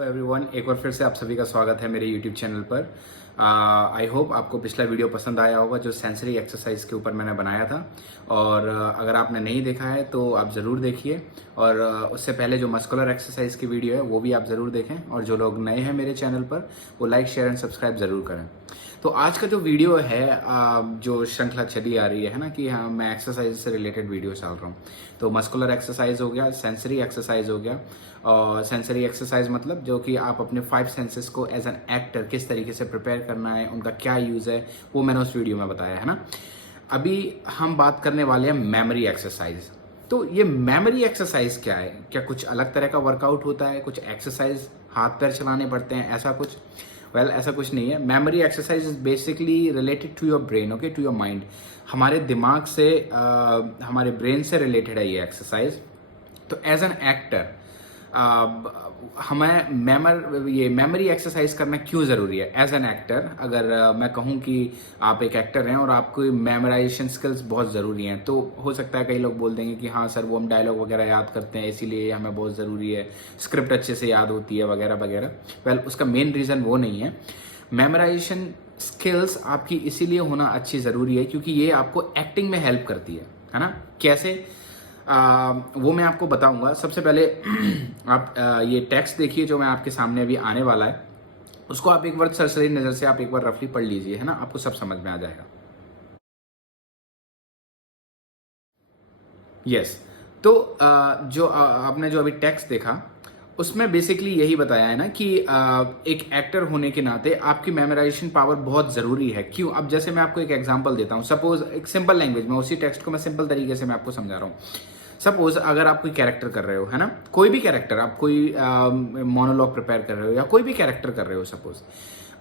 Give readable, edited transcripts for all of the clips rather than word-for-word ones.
Hello everyone, एक बार फिर से आप सभी का स्वागत है मेरे यूट्यूब चैनल पर। आई होप आपको पिछला वीडियो पसंद आया होगा जो सेंसरी एक्सरसाइज के ऊपर मैंने बनाया था। और अगर आपने नहीं देखा है तो आप ज़रूर देखिए। और उससे पहले जो मस्कुलर एक्सरसाइज की वीडियो है वो भी आप ज़रूर देखें। और जो लोग नए हैं मेरे चैनल पर वो लाइक शेयर एंड सब्सक्राइब ज़रूर करें। तो आज का जो वीडियो है जो श्रृंखला चली आ रही है ना कि हाँ मैं एक्सरसाइज से रिलेटेड वीडियो डाल रहा हूँ। तो मस्कुलर एक्सरसाइज हो गया, सेंसरी एक्सरसाइज हो गया। और सेंसरी एक्सरसाइज मतलब जो कि आप अपने 5 सेंसेस को एज एन एक्टर किस तरीके से प्रिपेयर करना है, उनका क्या यूज़ है, वो मैंने उस वीडियो में बताया है ना। अभी हम बात करने वाले हैं मेमोरी एक्सरसाइज। तो ये मेमोरी एक्सरसाइज क्या है? क्या कुछ अलग तरह का वर्कआउट होता है, कुछ एक्सरसाइज हाथ पैर चलाने पड़ते हैं, ऐसा कुछ? ऐसा कुछ नहीं है। Memory exercise is basically related to your brain, okay, to your mind. हमारे दिमाग से हमारे ब्रेन से रिलेटेड है ये एक्सरसाइज। तो एज एन एक्टर हमें ये मेमोरी एक्सरसाइज करना क्यों ज़रूरी है एज एन एक्टर? अगर मैं कहूँ कि आप एक एक्टर हैं और आपको मेमोराइजेशन स्किल्स बहुत ज़रूरी हैं, तो हो सकता है कई लोग बोल देंगे कि हाँ सर, वो हम डायलॉग वगैरह याद करते हैं इसीलिए हमें बहुत ज़रूरी है, स्क्रिप्ट अच्छे से याद होती है वगैरह वगैरह। उसका मेन रीज़न वो नहीं है। मेमोराइजेशन स्किल्स आपकी इसीलिए होना अच्छी ज़रूरी है क्योंकि ये आपको एक्टिंग में हेल्प करती है ना। कैसे? वो मैं आपको बताऊंगा। सबसे पहले आप ये टेक्स्ट देखिए जो मैं आपके सामने अभी आने वाला है, उसको आप एक बार सरसरी नज़र से आप एक बार रफली पढ़ लीजिए, है ना, आपको सब समझ में आ जाएगा। यस। तो जो आपने जो अभी टेक्स्ट देखा उसमें बेसिकली यही बताया है ना कि एक एक्टर होने के नाते आपकी मेमोराइजेशन पावर बहुत ज़रूरी है। क्यों? अब जैसे मैं आपको एक एग्जांपल देता हूँ। सपोज एक सिंपल लैंग्वेज में उसी टेक्स्ट को मैं सिंपल तरीके से मैं आपको समझा रहा हूँ। सपोज अगर आप कोई कैरेक्टर कर रहे हो, है ना, कोई भी कैरेक्टर, आप कोई मोनोलॉग प्रिपेयर कर रहे हो या कोई भी कैरेक्टर कर रहे हो, सपोज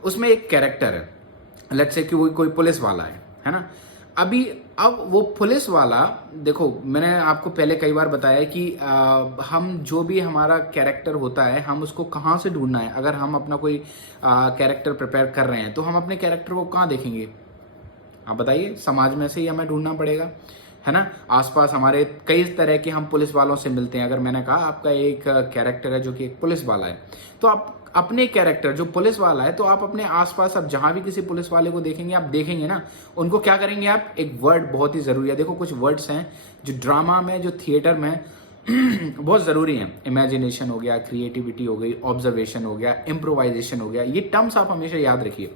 उसमें एक कैरेक्टर है, लेट्स से कि वो कोई पुलिस वाला है ना। अब वो पुलिस वाला, देखो मैंने आपको पहले कई बार बताया कि हम जो भी हमारा कैरेक्टर होता है हम उसको कहाँ से ढूंढना है। अगर हम अपना कोई कैरेक्टर प्रिपेयर कर रहे हैं तो हम अपने कैरेक्टर को कहाँ देखेंगे? आप बताइए। समाज में से ही हमें ढूंढना पड़ेगा, है ना। आसपास हमारे कई तरह के हम पुलिस वालों से मिलते हैं। अगर मैंने कहा आपका एक कैरेक्टर है जो कि एक पुलिस वाला है, तो आप अपने कैरेक्टर जो पुलिस वाला है, तो आप अपने आसपास अब जहां भी किसी पुलिस वाले को देखेंगे, आप देखेंगे ना, उनको क्या करेंगे आप? एक वर्ड बहुत ही जरूरी है। देखो कुछ वर्ड्स हैं जो ड्रामा में, जो थिएटर में बहुत जरूरी है। इमेजिनेशन हो गया, क्रिएटिविटी हो गई, ऑब्जर्वेशन हो गया, इम्प्रोवाइजेशन हो गया। ये टर्म्स आप हमेशा याद रखिए।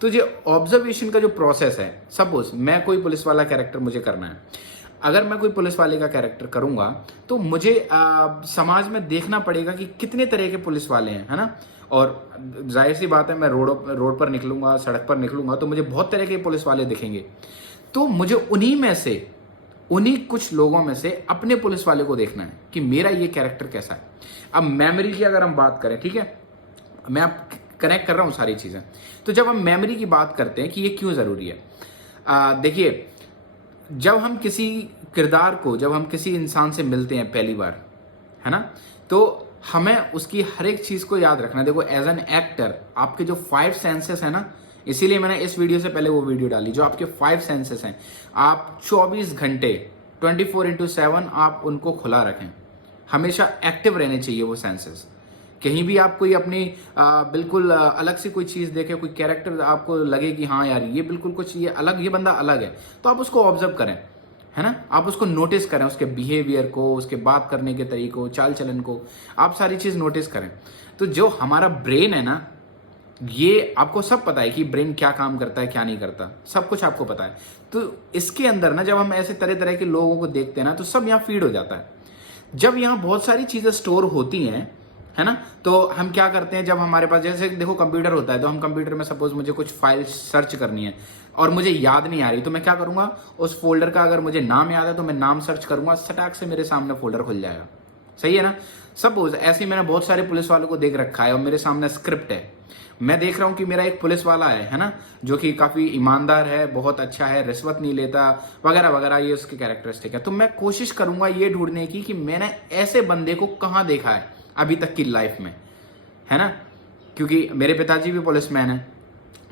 तो ये ऑब्जर्वेशन का जो प्रोसेस है, सपोज मैं कोई पुलिस वाला कैरेक्टर मुझे करना है। अगर मैं कोई पुलिस वाले का कैरेक्टर करूंगा तो मुझे समाज में देखना पड़ेगा कि कितने तरह के पुलिस वाले हैं, है ना। और जाहिर सी बात है, मैं रोड पर निकलूंगा, सड़क पर निकलूंगा तो मुझे बहुत तरह के पुलिस वाले दिखेंगे। तो मुझे उन्हीं कुछ लोगों में से अपने पुलिस वाले को देखना है कि मेरा ये कैरेक्टर कैसा है। अब मेमोरी की अगर हम बात करें, ठीक है, मैं आप कनेक्ट कर रहा हूं सारी चीजें। तो जब हम मेमोरी की बात करते हैं कि ये क्यों जरूरी है, देखिए, जब हम किसी किरदार को, जब हम किसी इंसान से मिलते हैं पहली बार, है ना, तो हमें उसकी हर एक चीज को याद रखना है। देखो एज एन एक्टर आपके जो 5 सेंसेस है ना, इसीलिए मैंने इस वीडियो से पहले वो वीडियो डाली। जो आपके 5 सेंसेस हैं, आप 24 घंटे 24/7 आप उनको खुला रखें। हमेशा एक्टिव रहने चाहिए वो सेंसेस। कहीं भी आप कोई अपनी बिल्कुल अलग से कोई चीज देखे, कोई कैरेक्टर आपको लगे कि हाँ यार ये बिल्कुल कुछ ये अलग, ये बंदा अलग है, तो आप उसको ऑब्जर्व करें, है ना। आप उसको नोटिस करें, उसके बिहेवियर को, उसके बात करने के तरीकों, चाल चलन को, आप सारी चीज नोटिस करें। तो जो हमारा ब्रेन है ना, ये आपको सब पता है कि ब्रेन क्या काम करता है, क्या नहीं करता, सब कुछ आपको पता है। तो इसके अंदर ना जब हम ऐसे तरह तरह के लोगों को देखते हैं ना, तो सब यहाँ फीड हो जाता है। जब यहाँ बहुत सारी चीजें स्टोर होती हैं, है ना, तो हम क्या करते हैं, जब हमारे पास, जैसे देखो कंप्यूटर होता है, तो हम कंप्यूटर में सपोज मुझे कुछ फाइल सर्च करनी है और मुझे याद नहीं आ रही, तो मैं क्या करूंगा, उस फोल्डर का अगर मुझे नाम याद है तो मैं नाम सर्च करूंगा, सटाक से मेरे सामने फोल्डर खुल जाएगा। सही है ना। सपोज ऐसे ही मैंने बहुत सारे पुलिस वालों को देख रखा है और मेरे सामने स्क्रिप्ट है, मैं देख रहा हूं कि मेरा एक पुलिस वाला है ना, जो कि काफी ईमानदार है, बहुत अच्छा है, रिश्वत नहीं लेता वगैरह वगैरह, ये उसके कैरेक्टरिस्टिक है। तो मैं कोशिश करूंगा ये ढूंढने की कि मैंने ऐसे बंदे को कहां देखा है अभी तक की लाइफ में, है ना, क्योंकि मेरे पिताजी भी पुलिसमैन है,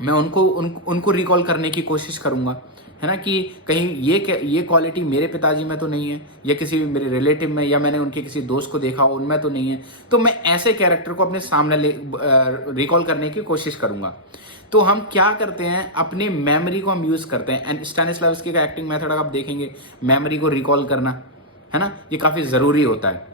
मैं उनको रिकॉल करने की कोशिश करूंगा, है ना, कि कहीं ये क्वालिटी मेरे पिताजी में तो नहीं है, या किसी मेरे रिलेटिव में, या मैंने उनके किसी दोस्त को देखा हो उनमें तो नहीं है। तो मैं ऐसे कैरेक्टर को अपने सामने रिकॉल करने की कोशिश करूंगा। तो हम क्या करते हैं, अपने मेमोरी को हम यूज करते हैं। एंड स्टैनिस्लावस्की का एक्टिंग मेथड आप देखेंगे, मेमोरी को रिकॉल करना, है ना, ये काफी जरूरी होता है।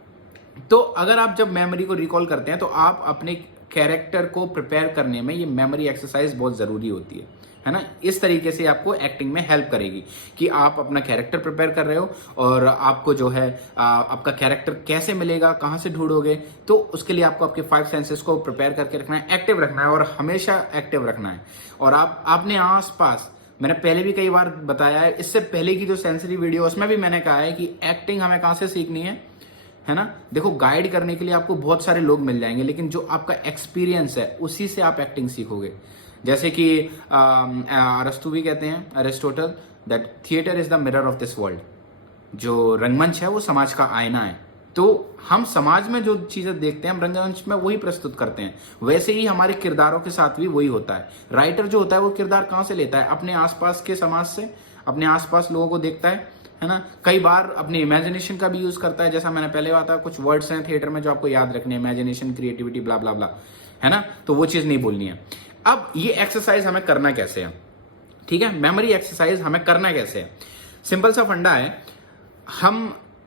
तो अगर आप जब मेमोरी को रिकॉल करते हैं तो आप अपने कैरेक्टर को प्रिपेयर करने में ये मेमोरी एक्सरसाइज बहुत जरूरी होती है ना। इस तरीके से आपको एक्टिंग में हेल्प करेगी कि आप अपना कैरेक्टर प्रिपेयर कर रहे हो, और आपको जो है आपका कैरेक्टर कैसे मिलेगा, कहाँ से ढूंढोगे, तो उसके लिए आपको आपके 5 सेंसेस को प्रिपेयर करके रखना है, एक्टिव रखना है, और हमेशा एक्टिव रखना है। और आप अपने आसपास, मैंने पहले भी कई बार बताया है, इससे पहले की जो सेंसरी वीडियो उसमें भी मैंने कहा है कि एक्टिंग हमें कहाँ से सीखनी है ना। देखो, गाइड करने के लिए आपको बहुत सारे लोग मिल जाएंगे, लेकिन जो आपका एक्सपीरियंस है उसी से आप एक्टिंग सीखोगे। जैसे कि अरस्तु भी कहते हैं, Aristotle, that theatre is the mirror of this world. जो रंगमंच है वो समाज का आईना है। तो हम समाज में जो चीजें देखते हैं हम रंगमंच में वही प्रस्तुत करते हैं। वैसे ही हमारे किरदारों के साथ भी वही होता है। राइटर जो होता है वो किरदार कहाँ से लेता है, अपने आसपास के समाज से, अपने आसपास लोगों को देखता है ना। कई बार अपनी इमेजिनेशन का भी यूज करता है, जैसा मैंने पहले बताया, कुछ वर्ड्स हैं थिएटर में जो आपको याद रखने, इमेजिनेशन, क्रिएटिविटी, ब्ला ब्ला ब्ला, है ना, तो वो चीज नहीं बोलनी है। अब ये एक्सरसाइज हमें करना कैसे है, ठीक है, मेमोरी एक्सरसाइज हमें करना कैसे है। सिंपल सा फंडा है,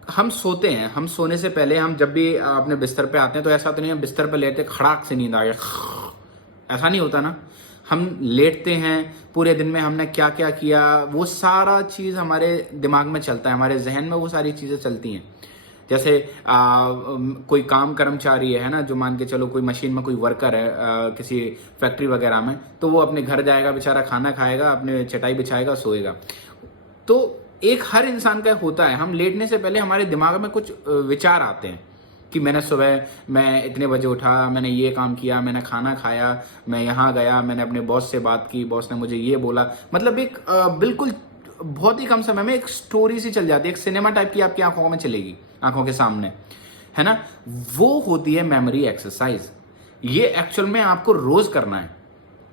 हम सोते हैं, हम सोने से पहले हम जब भी अपने बिस्तर पे आते हैं तो ऐसा तो नहीं है बिस्तर पे लेटे खड़ाक से नींद आ गया, ऐसा नहीं होता ना। हम लेटते हैं, पूरे दिन में हमने क्या क्या किया वो सारा चीज हमारे दिमाग में चलता है, हमारे जहन में वो सारी चीजें चलती हैं। जैसे कोई काम कर्मचारी है ना, जो मान के चलो कोई मशीन में कोई वर्कर है किसी फैक्ट्री वगैरह में, तो वो अपने घर जाएगा बेचारा, खाना खाएगा, अपने चटाई बिछाएगा, सोएगा। तो एक हर इंसान का होता है, हम लेटने से पहले हमारे दिमाग में कुछ विचार आते हैं कि मैंने सुबह मैं इतने बजे उठा, मैंने ये काम किया, मैंने खाना खाया, मैं यहाँ गया, मैंने अपने बॉस से बात की, बॉस ने मुझे ये बोला। मतलब एक बिल्कुल बहुत ही कम समय में एक स्टोरी सी चल जाती है, एक सिनेमा टाइप की आपकी आंखों में चलेगी, आंखों के सामने, है ना। वो होती है मेमोरी एक्सरसाइज। ये एक्चुअल में आपको रोज करना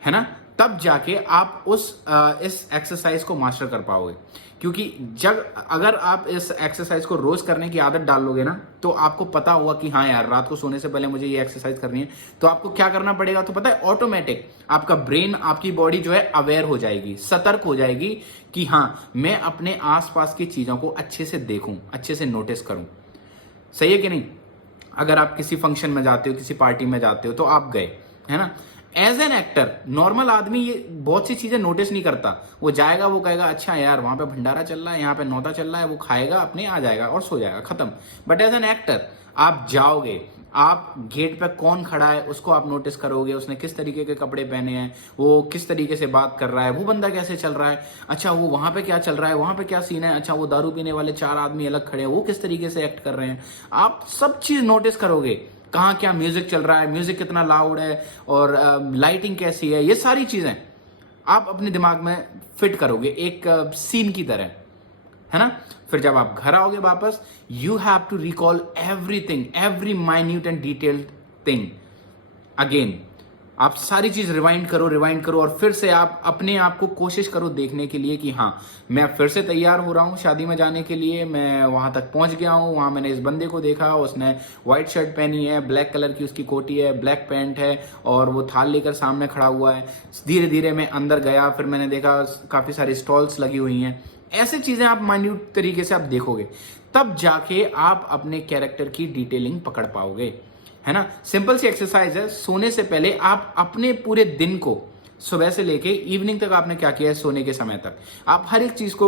है ना, तब जाके आप इस एक्सरसाइज को मास्टर कर पाओगे। क्योंकि अगर आप इस एक्सरसाइज को रोज करने की आदत डाल लोगे ना, तो आपको पता होगा कि हाँ यार, रात को सोने से पहले मुझे ये एक्सरसाइज करनी है, तो आपको क्या करना पड़ेगा, तो पता है, ऑटोमेटिक आपका ब्रेन, आपकी बॉडी जो है अवेयर हो जाएगी, सतर्क हो जाएगी कि हाँ, मैं अपने आसपास की चीजों को अच्छे से देखूं, अच्छे से नोटिस करूं। सही है कि नहीं। अगर आप किसी फंक्शन में जाते हो, किसी पार्टी में जाते हो, तो आप गए, है ना, एज एन एक्टर नॉर्मल आदमी ये बहुत सी चीजें नोटिस नहीं करता। वो जाएगा, वो कहेगा अच्छा यार वहां पे भंडारा चल रहा है, यहाँ पे नौता चल रहा है, वो खाएगा, अपने आ जाएगा और सो जाएगा, खत्म। बट एज एन एक्टर आप जाओगे, आप गेट पे कौन खड़ा है उसको आप नोटिस करोगे, उसने किस तरीके के कपड़े पहने हैं, वो किस तरीके से बात कर रहा है, वो बंदा कैसे चल रहा है, अच्छा वो वहां पे क्या चल रहा है, वहां पे क्या सीन है, अच्छा वो दारू पीने वाले 4 आदमी अलग खड़े हैं, वो किस तरीके से एक्ट कर रहे हैं, आप सब चीज नोटिस करोगे। कहाँ क्या म्यूजिक चल रहा है, म्यूजिक कितना लाउड है, और लाइटिंग कैसी है, ये सारी चीजें आप अपने दिमाग में फिट करोगे एक सीन की तरह, है ना। फिर जब आप घर आओगे वापस, you have to recall everything, every minute and detailed thing again. आप सारी चीज रिवाइंड करो और फिर से आप अपने आप को कोशिश करो देखने के लिए कि हाँ, मैं फिर से तैयार हो रहा हूँ शादी में जाने के लिए, मैं वहां तक पहुंच गया हूँ, वहां मैंने इस बंदे को देखा, उसने व्हाइट शर्ट पहनी है, ब्लैक कलर की उसकी कोटी है, ब्लैक पैंट है, और वो थाल लेकर सामने खड़ा हुआ है। धीरे धीरे मैं अंदर गया, फिर मैंने देखा काफी सारी स्टॉल्स लगी हुई हैं। ऐसे चीजें आप माइन्यूट तरीके से आप देखोगे, तब जाके आप अपने कैरेक्टर की डिटेलिंग पकड़ पाओगे, है ना। सिंपल सी एक्सरसाइज है। सोने से पहले आप अपने पूरे दिन को, सुबह से लेके इवनिंग तक आपने क्या किया है, सोने के समय तक आप हर एक चीज को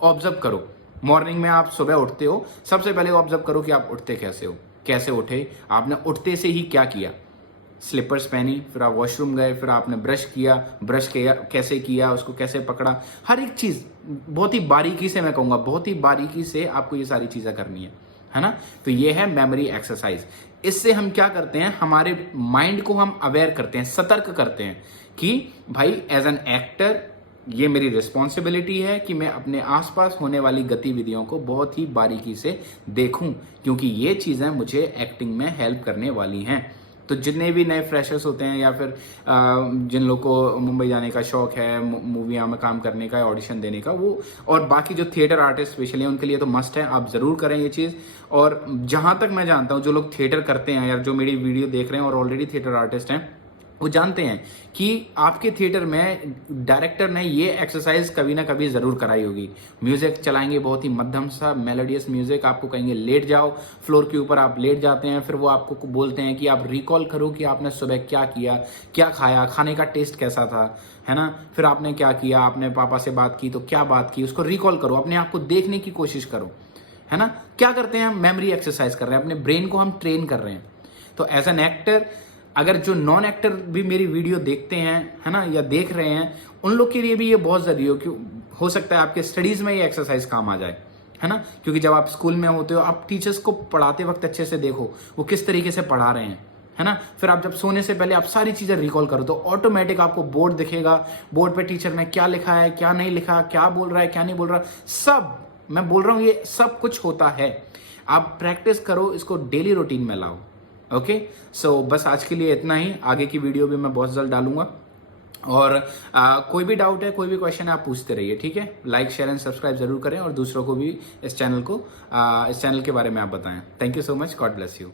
ऑब्जर्व करो। मॉर्निंग में आप सुबह उठते हो, सबसे पहले ऑब्जर्व करो कि आप उठते कैसे हो, कैसे उठे, आपने उठते से ही क्या किया, स्लीपर्स पहनी, फिर आप वॉशरूम गए, फिर आपने ब्रश किया, कैसे किया, उसको कैसे पकड़ा, हर एक चीज बहुत ही बारीकी से, मैं कहूंगा बहुत ही बारीकी से आपको ये सारी चीजें करनी है ना। तो ये है मेमोरी एक्सरसाइज। इससे हम क्या करते हैं, हमारे माइंड को हम अवेयर करते हैं, सतर्क करते हैं कि भाई एज एन एक्टर ये मेरी रिस्पॉन्सिबिलिटी है कि मैं अपने आसपास होने वाली गतिविधियों को बहुत ही बारीकी से देखूं, क्योंकि ये चीजें मुझे एक्टिंग में हेल्प करने वाली हैं। तो जितने भी नए फ्रेशर्स होते हैं या फिर जिन लोग को मुंबई जाने का शौक है, मूवियाँ में काम करने का, ऑडिशन देने का, वो और बाकी जो थिएटर आर्टिस्ट स्पेशली उनके लिए तो मस्ट है, आप ज़रूर करें ये चीज़। और जहाँ तक मैं जानता हूँ जो लोग थिएटर करते हैं या जो मेरी वीडियो देख रहे हैं और ऑलरेडी थिएटर आर्टिस्ट हैं, वो जानते हैं कि आपके थिएटर में डायरेक्टर ने ये एक्सरसाइज कभी ना कभी ज़रूर कराई होगी। म्यूज़िक चलाएंगे, बहुत ही मध्यम सा मेलोडियस म्यूज़िक, आपको कहेंगे लेट जाओ, फ्लोर के ऊपर आप लेट जाते हैं, फिर वो आपको बोलते हैं कि आप रिकॉल करो कि आपने सुबह क्या किया, क्या खाया, खाने का टेस्ट कैसा था, है ना, फिर आपने क्या किया, आपने पापा से बात की तो क्या बात की, उसको रिकॉल करो, अपने आप को देखने की कोशिश करो, है ना। क्या करते हैं हम, मेमोरी एक्सरसाइज कर रहे हैं, अपने ब्रेन को हम ट्रेन कर रहे हैं। तो एज एन एक्टर, अगर जो नॉन एक्टर भी मेरी वीडियो देखते हैं, है ना, या देख रहे हैं, उन लोग के लिए भी ये बहुत ज़रूरी हो सकता है आपके स्टडीज़ में ये एक्सरसाइज काम आ जाए, है ना। क्योंकि जब आप स्कूल में होते हो, आप टीचर्स को पढ़ाते वक्त अच्छे से देखो वो किस तरीके से पढ़ा रहे हैं, है ना। फिर आप जब सोने से पहले आप सारी चीज़ें रिकॉल करो तो ऑटोमेटिक आपको बोर्ड दिखेगा, बोर्ड पे टीचर ने क्या लिखा है, क्या नहीं लिखा, क्या बोल रहा है, क्या नहीं बोल रहा, सब मैं बोल रहा हूँ, ये सब कुछ होता है। आप प्रैक्टिस करो, इसको डेली रूटीन में लाओ। ओके, सो बस आज के लिए इतना ही। आगे की वीडियो भी मैं बहुत जल्द डालूंगा। और कोई भी डाउट है, कोई भी क्वेश्चन है, आप पूछते रहिए, ठीक है। लाइक, शेयर एंड सब्सक्राइब जरूर करें और दूसरों को भी इस चैनल के बारे में आप बताएं। Thank you so much, God bless you.